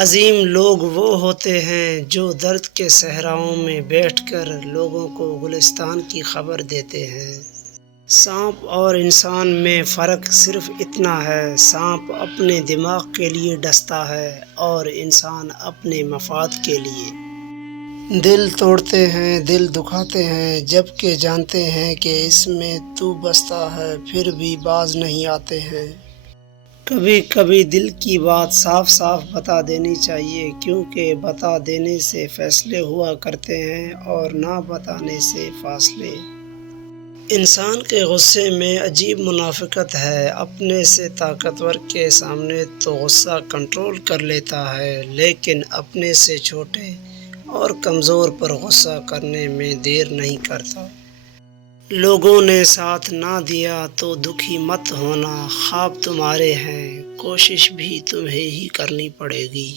عظیم لوگ وہ ہوتے ہیں جو درد کے صحراؤں میں بیٹھ کر لوگوں کو گلستان کی خبر دیتے ہیں۔ سانپ اور انسان میں فرق صرف اتنا ہے، سانپ اپنے دماغ کے لیے ڈستا ہے اور انسان اپنے مفاد کے لیے۔ دل توڑتے ہیں، دل دکھاتے ہیں، جبکہ جانتے ہیں کہ اس میں تو بستا ہے، پھر بھی باز نہیں آتے ہیں۔ کبھی کبھی دل کی بات صاف صاف بتا دینی چاہیے، کیونکہ بتا دینے سے فیصلے ہوا کرتے ہیں اور نہ بتانے سے فاصلے۔ انسان کے غصے میں عجیب منافقت ہے، اپنے سے طاقتور کے سامنے تو غصہ کنٹرول کر لیتا ہے، لیکن اپنے سے چھوٹے اور کمزور پر غصہ کرنے میں دیر نہیں کرتا۔ لوگوں نے ساتھ نہ دیا تو دکھی مت ہونا، خواب تمہارے ہیں، کوشش بھی تمہیں ہی کرنی پڑے گی۔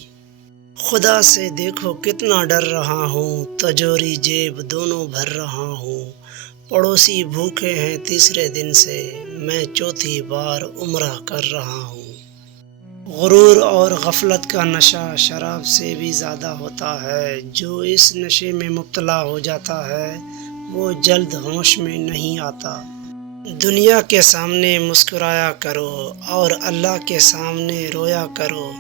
خدا سے دیکھو کتنا ڈر رہا ہوں، تجوری جیب دونوں بھر رہا ہوں، پڑوسی بھوکے ہیں تیسرے دن سے، میں چوتھی بار عمرہ کر رہا ہوں۔ غرور اور غفلت کا نشہ شراب سے بھی زیادہ ہوتا ہے، جو اس نشے میں مبتلا ہو جاتا ہے وہ جلد ہوش میں نہیں آتا۔ دنیا کے سامنے مسکرایا کرو اور اللہ کے سامنے رویا کرو،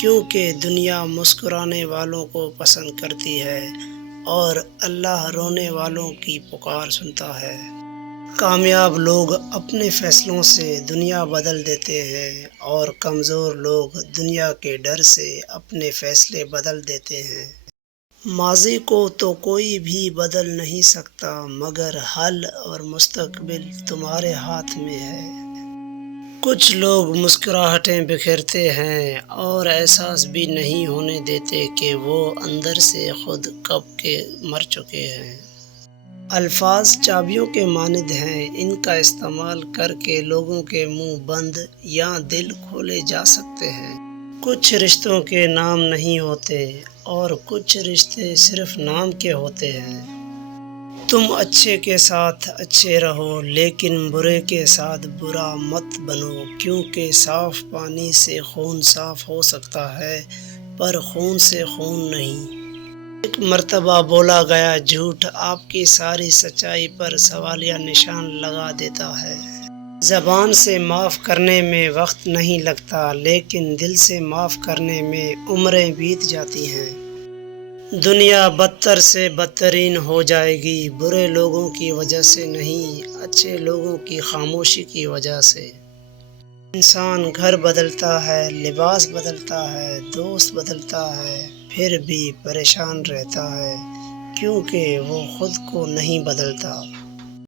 کیونکہ دنیا مسکرانے والوں کو پسند کرتی ہے اور اللہ رونے والوں کی پکار سنتا ہے۔ کامیاب لوگ اپنے فیصلوں سے دنیا بدل دیتے ہیں اور کمزور لوگ دنیا کے ڈر سے اپنے فیصلے بدل دیتے ہیں۔ ماضی کو تو کوئی بھی بدل نہیں سکتا، مگر حل اور مستقبل تمہارے ہاتھ میں ہے۔ کچھ لوگ مسکراہٹیں بکھیرتے ہیں اور احساس بھی نہیں ہونے دیتے کہ وہ اندر سے خود کب کے مر چکے ہیں۔ الفاظ چابیوں کے مانند ہیں، ان کا استعمال کر کے لوگوں کے منہ بند یا دل کھولے جا سکتے ہیں۔ کچھ رشتوں کے نام نہیں ہوتے اور کچھ رشتے صرف نام کے ہوتے ہیں۔ تم اچھے کے ساتھ اچھے رہو، لیکن برے کے ساتھ برا مت بنو، کیونکہ صاف پانی سے خون صاف ہو سکتا ہے پر خون سے خون نہیں۔ ایک مرتبہ بولا گیا جھوٹ آپ کی ساری سچائی پر سوالیہ نشان لگا دیتا ہے۔ زبان سے معاف کرنے میں وقت نہیں لگتا، لیکن دل سے معاف کرنے میں عمریں بیت جاتی ہیں۔ دنیا بدتر سے بدترین ہو جائے گی، برے لوگوں کی وجہ سے نہیں، اچھے لوگوں کی خاموشی کی وجہ سے۔ انسان گھر بدلتا ہے، لباس بدلتا ہے، دوست بدلتا ہے، پھر بھی پریشان رہتا ہے، کیونکہ وہ خود کو نہیں بدلتا۔